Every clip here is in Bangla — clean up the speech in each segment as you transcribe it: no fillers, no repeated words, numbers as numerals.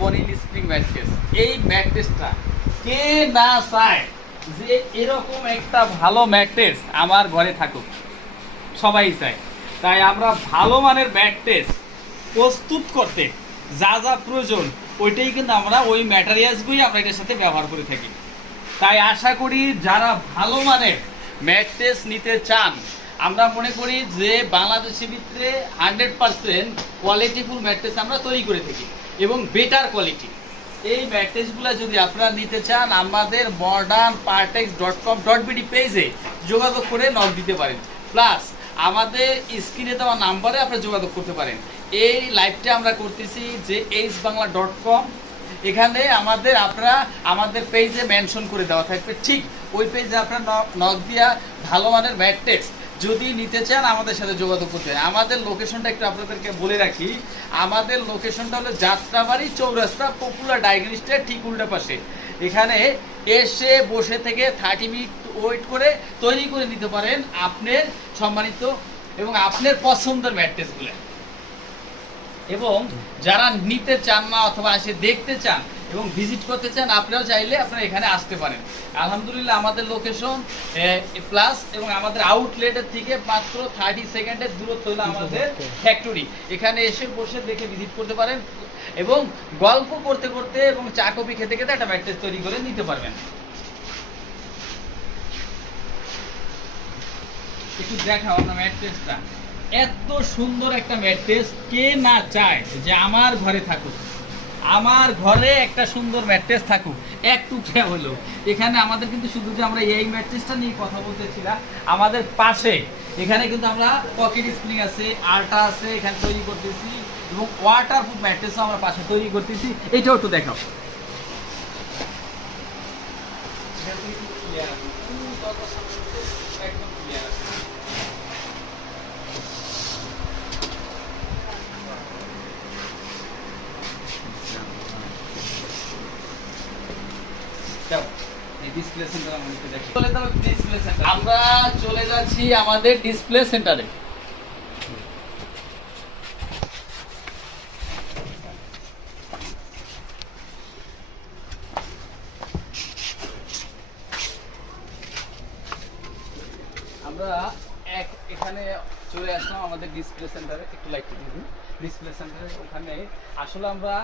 বনিল স্প্রিং ম্যাট্রেস। এই ম্যাট্রেসটা কে না চায় যে এরকম একটা ভালো ম্যাট্রেস আমার ঘরে থাকুক, সবাই চায়। তাই আমরা ভালো মানের ম্যাট্রেস প্রস্তুত করতে যা যা প্রয়োজন ওইটাই কিন্তু আমরা ওই ম্যাটেরিয়ালসগুলি আমরা এটার সাথে ব্যবহার করে থাকি। তাই আশা করি যারা ভালো মানের ম্যাট্রেস নিতে চান, আমরা মনে করি যে বাংলাদেশের ভিতরে 100% কোয়ালিটিফুল ম্যাট্রেস আমরা তৈরি করে থাকি এবং বেটার কোয়ালিটি। এই ম্যাট্রেসগুলো যদি আপনারা নিতে চান, আমাদের modernpartex.com.bd পেজে যোগাযোগ করে নক দিতে পারেন, প্লাস আমাদের স্ক্রিনে দেওয়া নাম্বারে আপনারা যোগাযোগ করতে পারেন। এই লাইভটা আমরা করতেছি যে hbangla.com, এখানে আপনারা আমাদের পেজে মেনশন করে দেওয়া থাকবে, ঠিক ওই পেজে আপনারা নক দিয়া ভালো মানের ম্যাট্রেস যদি নিতে চান আমাদের সাথে যোগাযোগ করতে হয়। আমাদের লোকেশনটা একটু আপনাদেরকে বলে রাখি। আমাদের লোকেশনটা হলো যাত্রাবাড়ি চৌরাস্তা, পপুলার ডায়াগনস্টিকের ঠিক উল্টা পাশে। এখানে এসে বসে থেকে 30 মিনিট ওয়েট করে তৈরি করে নিতে পারেন আপনার সম্মানিত এবং আপনার পছন্দের ম্যাট্রেসগুলো। এবং যারা নিতে চান না অথবা এসে দেখতে চান এবং ভিজিট করতে চান, আপনারাও চাইলে আপনারা এখানে আসতে পারেন। আলহামদুলিল্লাহ আমাদের লোকেশন প্লাস এবং আমাদের আউটলেটের থেকে মাত্র 30 সেকেন্ডের দূরত্ব হলো আমাদের ফ্যাক্টরি। এখানে এসে বসে দেখে ভিজিট করতে পারেন এবং গল্প করতে করতে এবং চা কফি খেতে খেতে একটা ম্যাট্রেস তৈরি করে নিতে পারবেন। একটু দেখাও না ম্যাট্রেসটা, এত সুন্দর একটা ম্যাট্রেস কে না চায় যে আমার ঘরে থাকুক, আমার ঘরে একটা সুন্দর ম্যাট্রেস থাকুক একটু খেয়া হলো। এখানে আমাদের কিন্তু শুধু যে আমরা এই ম্যাট্রেসটা নিয়ে কথা বলতেছিলাম, আমাদের পাশে এখানে কিন্তু আমরা পকেট স্প্রিং আছে, আল্টা আছে এখানে তৈরি করতেছি এবং ওয়াটারপ্রুফ ম্যাট্রেসও আমরা পাশে তৈরি করতেছি। এইটাও একটু দেখাও। একদম ক্লিয়ার আছে। আমরা চলে যাচ্ছি আমাদের ডিসপ্লে সেন্টারে। আমরা এখানে চলে আসলাম আমাদের ডিসপ্লে সেন্টারে। একটু লাইট দিন। ডিসপ্লে সেন্টারে ওখানে আসলে আমরা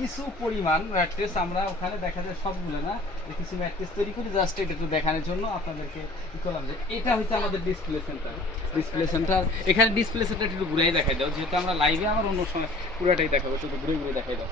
কিছু পরিমাণ ম্যাট্রেস আমরা ওখানে দেখা যায় সবগুলো না, কিছু ম্যাট্রেস তৈরি করি জাস্ট এটা একটু দেখানোর জন্য আপনাদেরকে ই করলাম যে এটা হচ্ছে আমাদের ডিসপ্লে সেন্টার। ডিসপ্লে সেন্টার এখানে ডিসপ্লে সেন্টার একটু ঘুরেই দেখাই দাও, যেহেতু আমরা লাইভে আমার অন্য সময় পুরাটাই দেখাবো, একটু ঘুরে ঘুরে দেখাই দাও।